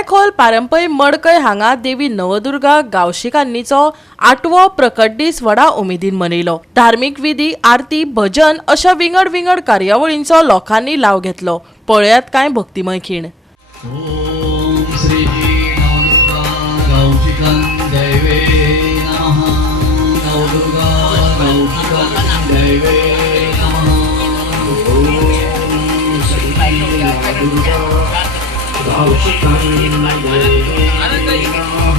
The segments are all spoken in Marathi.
मळेखोल पारंपय मडकय हांगा देवी नवदुर्गा गांवशिकांनीचो 8वो प्रकट दीस व्हडा उमेदीन मनयलो। धार्मीक विधी, आरती, भजन अशा विंगड विंगड कार्यावळींचो लोकांनी लाव घेतलो। पळयात कांय भक्तिमय खीण। ओम श्री नवदुर्गा गांवशिकां दैवे नमः। नवदुर्गा गांवशिकां दैवे नमः। ओम श्री नवदुर्गा गांवशिकां दैवे नमः।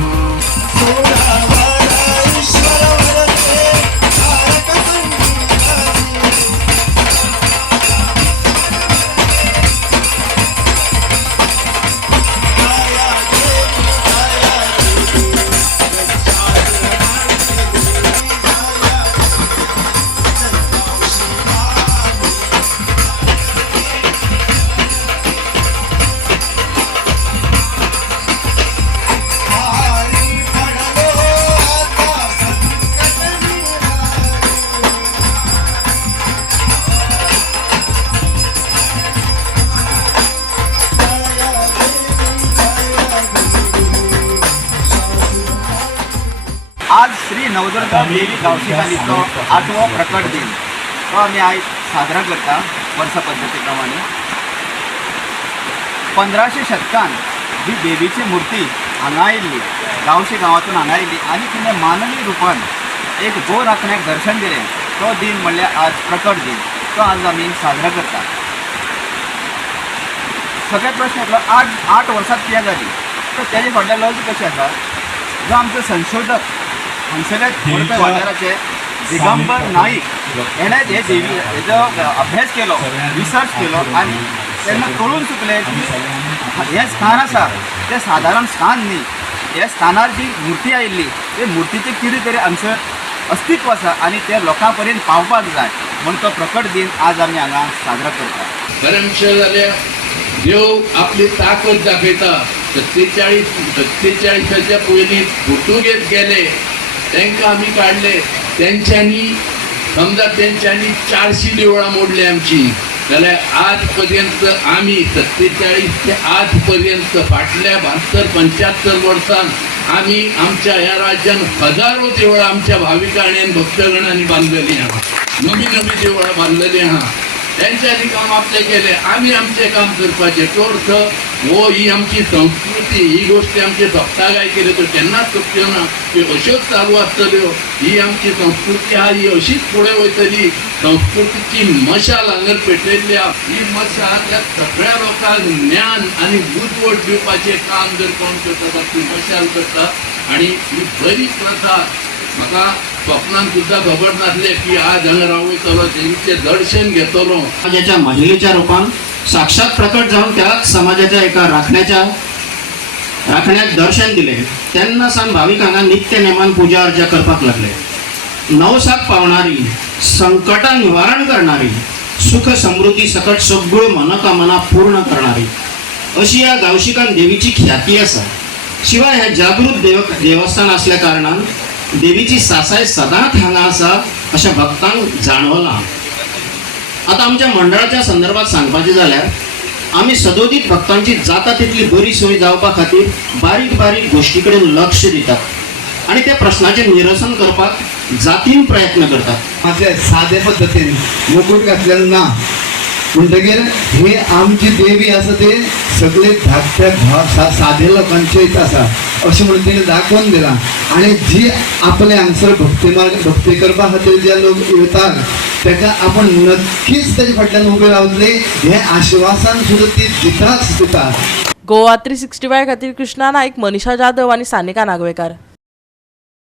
आज श्री नवदुर्गा देवी गांवशिकांनीचो 8वो प्रकट दिन तो आमी आयज साजरा करता वर्सा पद्दती प्रमाणे। 1500 शतकान जी देवीची मूर्ती हांगा आयिल्ली, गांवशी गांवांतून हांगा आयिल्ली आनी तिणें मानवी रुपान एक गो राखण्याक दर्शन दिलें, तो दिन म्हणल्यार आज प्रकट दिन, तो आज आमी साजरा करता। सगळ्यात प्रश्न येतलो 8 वर्सात कित्याक जाली, तर तेजे फाटल्यान लॉजीक कशें आसा, जो आमचो संशोधक हांगसरले मडकय वाठाराचे दिगंबर नाईक हेणें हे देवी हेजो अभ्यास केलो, रिसर्च केलो आनी तेन्ना कळून चुकलें की हें स्थान आसा तें सादारण स्थान न्ही, ह्या स्थानार जी मुर्ती आयिल्ली ते मुर्तीचें कितें तरी हांगसर अस्तित्व आसा आनी तें लोकां पर्यंत पावपाक जाय म्हूण तो प्रकट दिन आज आमी हांगा साजरा करता। खरें जाल्यार देव आपली ताकद दाखयता। 47च्या पयलीं पुर्तुगेज गेले, तांकां आमी काडले, तेंच्यांनी 400 देवळां मोडली आमची, जाल्यार आज पर्यंत आमी 47 ते आज पर्यंत फाटल्या 72-75 वर्सान आमी आमच्या ह्या राज्यान हजारो देवळां आमच्या भाविकांनी आनी भक्तगणांनी बांदलेलीं आहा, नवी नवी देवळां बांदलेलीं आहा। तेंच्यांनी काम आपलें केलें, आमी आमचें काम करपाचें। तो अर्थ हो ही आमची संस्कृती, ही गोश्टी आमचे सप्तागाय केल्यो त्यो केन्नाच चुकच्यो ना, त्यो अश्योच चालू आसतल्यो। ही आमची संस्कृती आहा, ही अशीच फुडें वयतली। संस्कृतीची मशाल हांगर पेटयल्ली आहा, ही मशाल ह्या सगळ्या लोकांक ज्ञान आनी उजवड दिवपाचें काम जर कोण करता ती मशाल करता। आनी ही बरी प्रथा म्हाका स्वप्नान सुद्धा खबर नासलें की आज हांगा रावयतलो, देवीचें दर्शन घेतलो। समाजाच्या महिलेच्या रूपान साक्षात प्रकट जाऊन त्याच समाजाच्या एका राखण्याक दर्शन दिले। तेन्ना सावन भाविक हांगा नित्य नेमान पूजा अर्चा करपाक लागले। नवसाक पावणारी, संकटां निवारण करणारी, सुख समृद्धी सकट सगळ्यो मनोकामना पूर्ण करणारी अशी या गांवशिकान देवीची ख्याती आसा। शिवाय हे जागृत देवस्थान असल्या कारणान देवीची सासाय सदांच हांगा आसा अशें भक्तांक जाणवलां। आता आमच्या मंडळाच्या संदर्भात सांगपाचें जाल्यार आमी सदोदीत भक्तांची जाता तितली बरी सोय जावपा खातीर बारीक बारीक गोश्टी कडेन लक्ष दितात आनी त्या प्रश्नाचें निरसन करपाक जातीन प्रयत्न करतात। अशें सादे पद्दतीन मुकुट घातलेलो ना, म्हणटकीर ही आमची देवी आसा ती सगळे धाकट्या सादे लोकांचीच आसा अशें म्हणून तिणें दाखोवन दिलां। आनी जी आपले हांगसर भक्ती करपा खातीर जे लोक येतात ताका आपण नक्कीच तेजे फाटल्यान उबे रावतले हें आश्वासन सुद्दां ती दिताच दिता। गोवा 365 खातीर कृष्णा नाईक, मनीषा जाधव आनी सानिका नागवेकार।